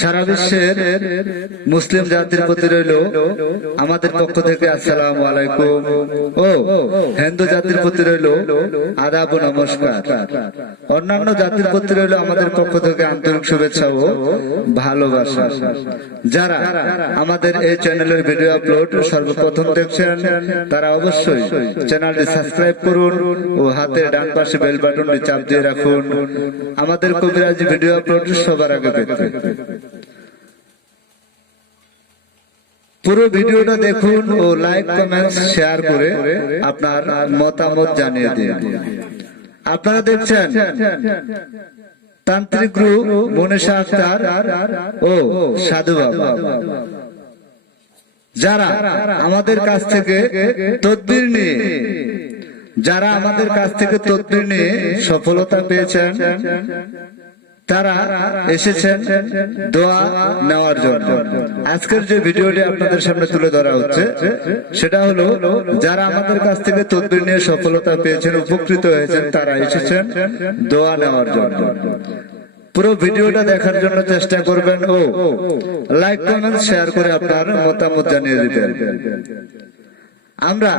সারা বিশ্বের মুসলিম জাতির প্রতি রইল আমাদের পক্ষ থেকে আসসালাম আলাইকুম। ও, হিন্দু জাতির প্রতি রইল আদাব নমস্কার। অন্যান্য জাতির প্রতি রইল আমাদের পক্ষ থেকে আন্তরিক শুভেচ্ছা ও ভালোবাসা। যারা আমাদের এই চ্যানেলের ভিডিও আপলোড সর্বপ্রথম দেখছেন, তারা অবশ্যই চ্যানেলটি সাবস্ক্রাইব করুন ও হাতের ডান পাশে বেল বাটনটি চাপ দিয়ে রাখুন। আমাদের কবিরাজি ভিডিও আপলোড সবার আগে পেতে পুরো ভিডিওটা দেখুন ও লাইক কমেন্ট শেয়ার করে আপনার মতামত জানিয়ে দিন। আপনারা দেখছেন তান্ত্রিক গ্রুপ মনীষা আক্তার ও সাধু বাবা। যারা আমাদের কাছ থেকে তদবির নিয়ে, যারা আমাদের কাছ থেকে তদবির নিয়ে সফলতা পেয়েছেন তারা এসেছেন দোয়া নেওয়ার জন্য। আজকের যে ভিডিওটি আপনাদের সামনে তুলে ধরা হচ্ছে, সেটা হলো, যারা আমাদের কাছ থেকে তদবির নিয়ে সফলতা পেয়েছেন, উপকৃত হয়েছেন, তারা এসেছেন দোয়া নেওয়ার জন্য। পুরো ভিডিওটা দেখার জন্য চেষ্টা করবেন ও লাইক কমেন্ট শেয়ার করে আপনার মতামত জানিয়ে দিবেন। আমরা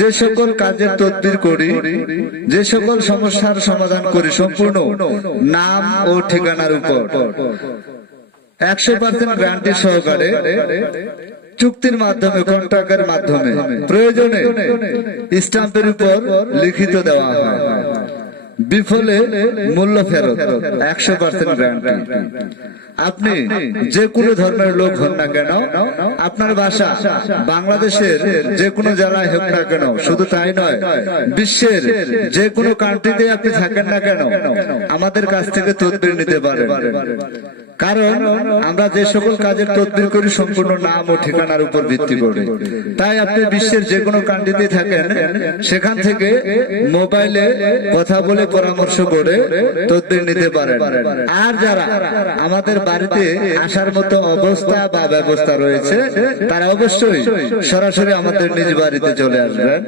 যে সকল কাজের তদবির করি, যে সকল সমস্যার সমাধান করি সম্পূর্ণ নাম ও ঠিকানার উপর। একশো পার্সেন্ট গ্রান্টি সহকারে চুক্তির মাধ্যমে, কন্ট্রাক্টের মাধ্যমে, প্রয়োজনে স্ট্যাম্পের উপর লিখিত দেওয়া হয়। বিফলে মূল্য ফেরত, একশো পার্সেন্ট আপনি যে কোনো ধর্মের লোক হন না কেন, আপনার বাসা বাংলাদেশের যে কোনো জেলায় হোক না কেন, শুধু তাই নয়, বিশ্বের যে কোনো কান্ট্রিতে আপনি থাকেন না কেন, আমাদের কাছ থেকে তদবির নিতে পারেন। কারণ আমরা যে সকল কাজের তদবির করি সম্পূর্ণ নাম ও ঠিকানার উপর ভিত্তি করে। তাই আপনি বিশ্বের যে কোনো কান্ট্রিতে থাকেন, সেখান থেকে মোবাইলে কথা বলে পরামর্শ করে তদবির নিতে পারেন। আর যারা আমাদের বাড়িতে আসার মতো অবস্থা বা ব্যবস্থা রয়েছে, তারা অবশ্যই সরাসরি আমাদের নিজ বাড়িতে চলে আসবেন।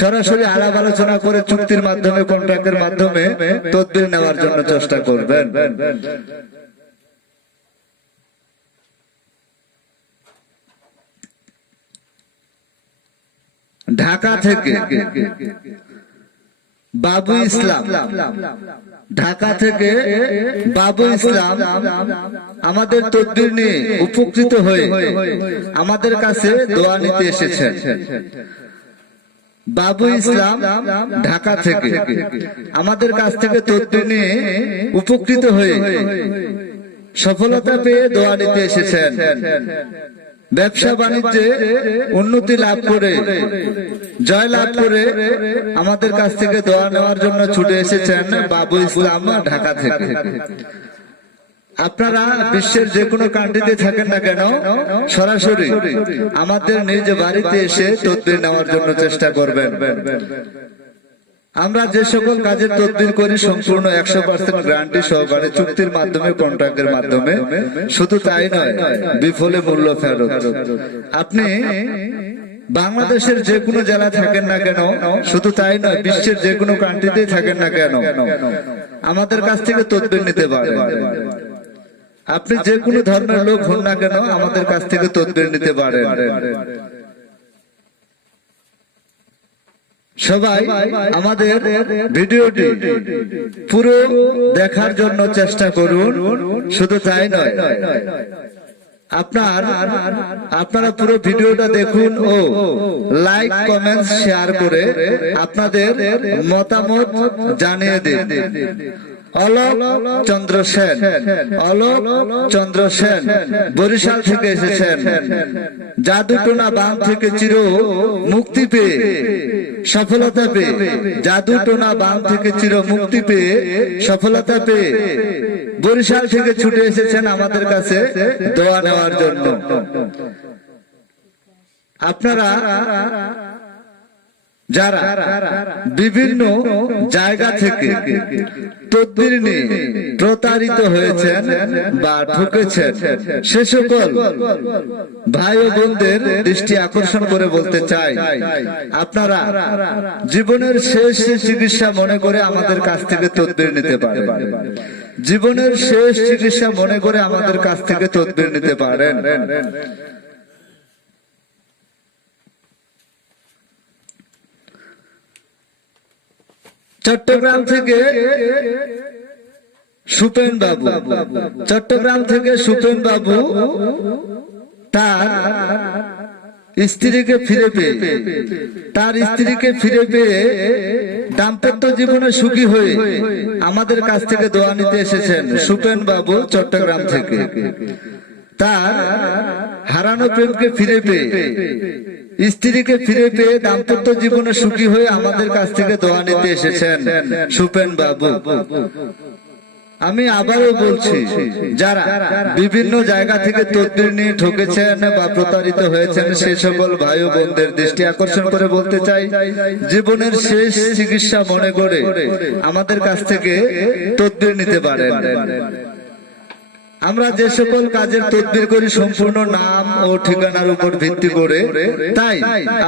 সরাসরি আলাপ আলোচনা করে চুক্তির মাধ্যমে, কন্ট্রাক্টের মাধ্যমে তদবির নেওয়ার জন্য চেষ্টা করবেন। ঢাকা থেকে বাবু ইসলাম। ঢাকা থেকে বাবু ইসলাম আমাদের তদ্বির নিয়ে উপকৃত হয়ে আমাদের কাছে দোয়া নিতে এসেছেন। বাবু ইসলাম ঢাকা থেকে আমাদের কাছ থেকে তদ্বির নিয়ে উপকৃত হয়ে সফলতা পেয়ে দোয়া নিতে এসেছেন। ব্যবসা বাণিজ্যে উন্নতি লাভ করে, জয় লাভ করে আমাদের কাছ থেকে দোয়া নেওয়ার জন্য ছুটে এসেছেন বাবু ইসলাম ঢাকা থেকে। আপনারা বিশ্বের যে কোনো কান্ট্রিতে থাকেন না কেন, সরাসরি আমাদের নিজ বাড়িতে এসে তদবির নেওয়ার জন্য চেষ্টা করবেন। আমরা যে সকল কাজের তদবির করি, সম্পূর্ণ একশো পার্সেন্ট গ্যারান্টি সহকারে চুক্তির মাধ্যমে কন্ট্রাক্টের মাধ্যমে। শুধু তাই নয়, বিফলে মূল্য ফেরত। আপনি বাংলাদেশের যে কোনো জেলা থাকেন না কেন, শুধু তাই নয়, বিশ্বের যে কোনো কান্ট্রিতেই থাকেন না কেন, আমাদের কাছ থেকে তদবির নিতে পারেন। আপনি যে কোনো ধর্মের লোক হন না কেন, আমাদের কাছ থেকে তদবির নিতে পারেন। সবাই আমাদের ভিডিওটি পুরো দেখার জন্য চেষ্টা করুন, শুধু তাই নয়। আপনার, আপনারা পুরো ভিডিওটা দেখুন ও লাইক কমেন্ট শেয়ার করে আপনাদের মতামত জানিয়ে দিন। অলোক চন্দ্র সেন। অলোক চন্দ্র সেন বরিশাল থেকে এসেছেন। জাদুটোনা বাম থেকে চির মুক্তি পেয়ে, সফলতা পেয়ে জাদুটোনা বাম থেকে চির মুক্তি পেয়ে, সফলতা পেয়ে, বরিশাল থেকে ছুটে এসেছেন আমাদের কাছে দোয়া নেওয়ার জন্য। আপনারা যারা বিভিন্ন জায়গা থেকে প্রতারিত হয়েছেন বা ঠকেছেন, সে সকল ভাই ও বোনদের দৃষ্টি আকর্ষণ করে বলতে চাই, আপনারা জীবনের শেষ চিকিৎসা মনে করে আমাদের কাছ থেকে তদ্বির নিতে পারেন। জীবনের শেষ চিকিৎসা মনে করে আমাদের কাছ থেকে তদ্বির নিতে পারেন। চট্টগ্রাম থেকে সুপেন বাবু। চট্টগ্রাম থেকে সুপেন বাবু তার স্ত্রীকে ফিরে পেয়ে, তার স্ত্রীকে ফিরে পেয়ে দাম্পত্য জীবনে সুখী হয়ে আমাদের কাছ থেকে দোয়া নিতে এসেছেন সুপেন বাবু চট্টগ্রাম থেকে। তার হারানো প্রেমকে ফিরে পেয়ে, স্ত্রীকে ফিরে পেয়ে দাম্পত্য জীবনে সুখী হয়ে আমাদের কাছ থেকে দোয়া নিতে এসেছেন সুপেন বাবু। আমি আবারও বলছি, যারা বিভিন্ন জায়গা থেকে তদবির নিয়ে ঠকেছেন বা প্রতারিত হয়েছেন, সে সকল ভাই বোনদের দৃষ্টি আকর্ষণ করে বলতে চাই, জীবনের শেষ চিকিৎসা মনে করে আমাদের কাছ থেকে তদবির নিতে পারেন। আমরা যে সকল কাজের তদবির করি সম্পূর্ণ নাম ও ঠিকানার উপর ভিত্তি করে, তাই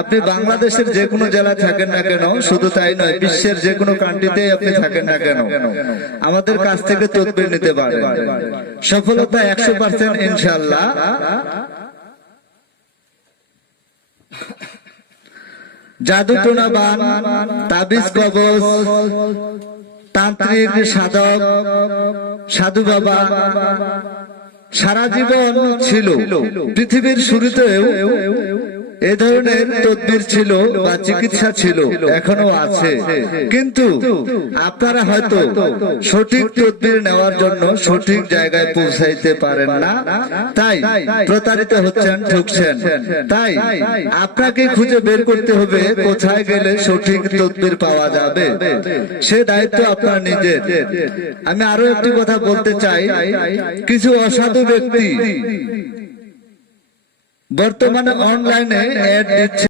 আপনি বাংলাদেশের যে কোনো জেলা থাকেন না কেন, শুধু তাই নয়, বিশ্বের যে কোনো কান্ট্রিতে আপনি থাকেন না কেন, আমাদের কাছ থেকে তদবির নিতে পারেন। সফলতা একশো পার্সেন্ট ইনশাল্লাহ জাদু টোনা বান, তাবিজ কবচ তান্ত্রিক সাধক সাধু বাবা সারা জীবন ছিল। পৃথিবীর শুরুতেও এ ধরনের তদবির ছিল বা চিকিৎসা ছিল, এখনও আছে। কিন্তু আপনারা হয়তো সঠিক তদবির নেওয়ার জন্য সঠিক জায়গায় পৌঁছাইতে পারেন না। তাই প্রতারিত হচ্ছেন, ঠুকছেন। তাই আপনাকে খুঁজে বের করতে হবে কোথায় গেলে সঠিক তদবির পাওয়া যাবে। সে দায়িত্ব আপনার নিজের। আমি আরও একটি কথা বলতে চাই। কিছু অসাধু ব্যক্তি বর্তমানে অনলাইনে অ্যাড দিচ্ছে